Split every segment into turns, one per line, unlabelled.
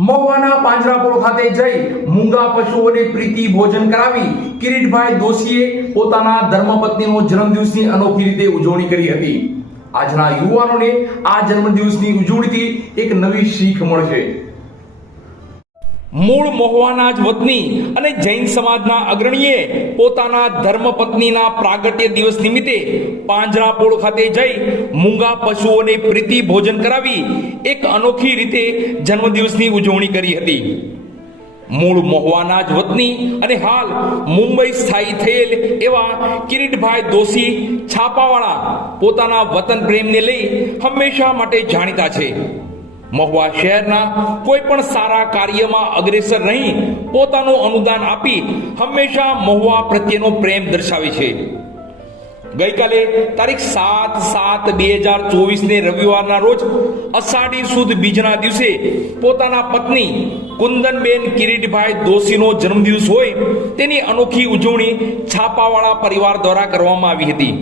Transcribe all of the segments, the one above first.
મહુવાના પાંજરાપોળ ખાતે જઈ મૂંગા પશુઓને પ્રીતિ ભોજન કરાવી કિરીટભાઈ દોશીએ પોતાના ધર્મપત્નીનો જન્મદિવસની અનોખી રીતે ઉજવણી કરી હતી. આજના યુવાનોને આ જન્મદિવસની ઉજવણીથી એક નવી શીખ મળશે. મૂળ મોહવાના જ વતની અને જૈન સમાજના અગ્રણીએ પોતાના ધર્મપત્નીના પ્રાગટ્ય દિવસ નિમિત્તે પાંજરાપોળ ખાતે જઈ મૂંગા પશુઓને પ્રીતિ ભોજન કરાવી એક અનોખી રીતે જન્મદિવસની ઉજવણી કરી હતી. મૂળ મોહવાના જ વતની અને હાલ મુંબઈ સ્થાયી થયેલ એવા કિરીટભાઈ દોશી છાપાવાળા પોતાના વતન પ્રેમને લઈ હંમેશા માટે જાણીતા છે. મહુવા શહેરના કોઈ પણ સારા કાર્યમાં અગ્રેસર રહી પોતાનું અનુદાન આપી હંમેશા મહુવા પ્રત્યેનો પ્રેમ દર્શાવે છે. ગઈકાલે તારીખ સાત સાત બે હજાર ચોવીસ ને રવિવારના રોજ અષાઢી સુદ બીજના દિવસે પોતાના પત્ની કુંદનબેન કિરીટભાઈ દોશીનો જન્મદિવસ હોય તેની અનોખી ઉજવણી છાપાવાળા પરિવાર દ્વારા કરવામાં આવી હતી.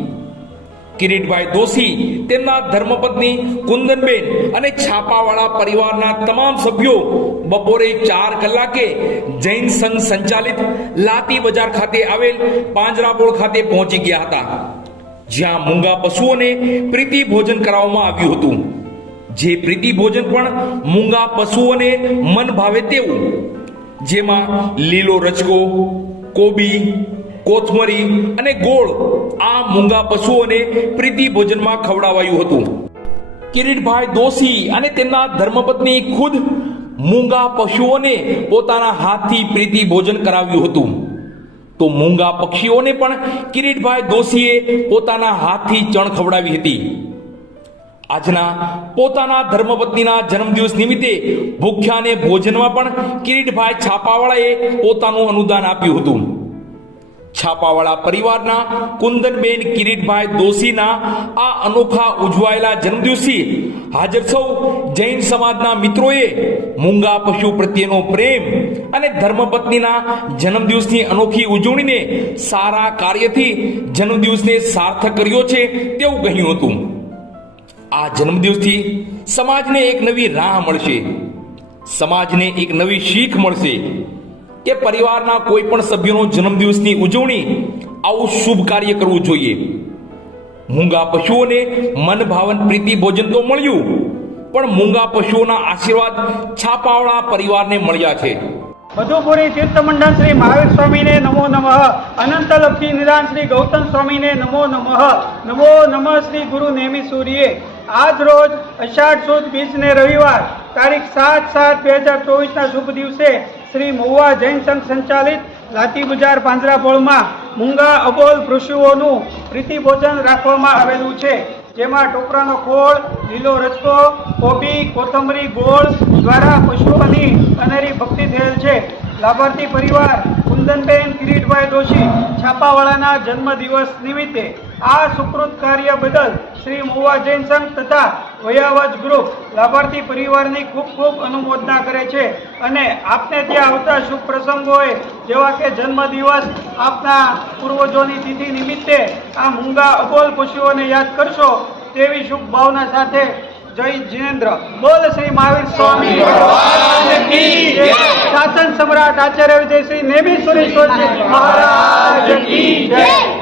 કિરીટભાઈ દોશી, તેમના ધર્મપત્ની કુંદનબેન અને છાપાવાળા પરિવારના તમામ સભ્યો બપોરે ચાર કલાકે જૈન સંઘ સંચાલિત લાતી બજાર ખાતે આવેલ પાંજરાપોળ ખાતે પહોંચી ગયા હતા. જ્યાં મૂંગા પશુઓને પ્રીતિ ભોજન કરાવવામાં આવ્યું હતું. જે પ્રીતિ ભોજન પણ મૂંગા પશુઓને મન ભાવે તેવું. જેમાં લીલો રચકો કોબી કોથમરી અને ગોળ આ મૂંગા પશુઓને પ્રીતિ ભોજનમાં ખવડાવાયું હતું. કિરીટભાઈ દોશી અને તેમના ધર્મપત્ની ખુદ મૂંગા પશુઓને પોતાના હાથથી પ્રીતિ ભોજન કરાવ્યું હતું. તો મૂંગા પક્ષીઓને પણ કિરીટભાઈ દોશીએ પોતાના હાથથી ચણ ખવડાવી હતી. આજના પોતાના ધર્મપત્નીના જન્મદિવસ નિમિત્તે ભૂખ્યાને ભોજનમાં પણ કિરીટભાઈ છાપાવાળાએ પોતાનું અનુદાન આપ્યું હતું. છાપાવાળા પરિવારના કુંદનબેન કિરીટભાઈ દોશીના આ અનોખા ઉજવાયેલા જન્મદિવસે હાજર સૌ જૈન સમાજના મિત્રોએ મૂંગા પશુ પ્રત્યેનો પ્રેમ અને ધર્મપત્નીના જન્મદિવસની અનોખી ઉજવણીને સારા કાર્યથી જન્મદિવસને સાર્થક કર્યો છે તેવું કહ્યું હતું. આ જન્મદિવસથી સમાજને એક નવી રાહ મળશે. સમાજને એક નવી શીખ મળશે. કે પરિવારના કોઈ પણ સભ્યનો જન્મદિવસની ઉજવણી આવું શુભ કાર્ય કરવું જોઈએ. મૂંગા પશુઓને મન ભાવન પ્રીતિ ભોજન તો મળ્યું, પણ મૂંગા પશુઓના આશીર્વાદ છાપાવાળા પરિવારને મળ્યા છે.
મધુપુરી તીર્થ મંડળ શ્રી મહાવીર સ્વામીને નમો નમઃ. અનંત લક્ષી નિદાન શ્રી ગૌતમ સ્વામીને નમો નમઃ. નમો નમઃ શ્રી ગુરુ નેમી સૂર્યે આજ રોજ અષાઢ સુદ બીજને રવિવાર તારીખ સાત સાત બે હજાર ચોવીસના શુભ દિવસે શ્રી મહુવા જૈન સંઘ સંચાલિત લાતી બજાર પાંજરાપોળમાં મૂંગા અબોલ પશુઓનું પ્રીતિ ભોજન રાખવામાં આવેલું છે. જેમાં ટોપરાનો ખોળ, લીલો રચકો કોબી, કોથમરી ગોળ દ્વારા પશુઓની અનેરી ભક્તિ થયેલ છે. લાભાર્થી પરિવાર, કુંદનબેન, કિરીટભાઈ દોશી, છાપાવાળાના જન્મદિવસ નિમિત્તે આ સુકૃત કાર્ય બદલ શ્રી મોવા જૈન સંઘ તથા વયાવજ ગ્રુપ લાભાર્થી પરિવારની ખૂબ ખૂબ અનુમોદના કરે છે અને આપને ત્યાં આવતા શુભ પ્રસંગોએ જેવા કે જન્મદિવસ, આપના પૂર્વજોની તિથિ નિમિત્તે આ મૂંગા અબોલ પશુઓને યાદ કરશો તેવી શુભ ભાવના સાથે જય જીનેન્દ્ર. બોલ શ્રી મહાવીર સ્વામી. ભગવાન કી જય. શાસન સમ્રાટ આચાર્ય सुरेश्वर સ્વામી મહારાજ કી જય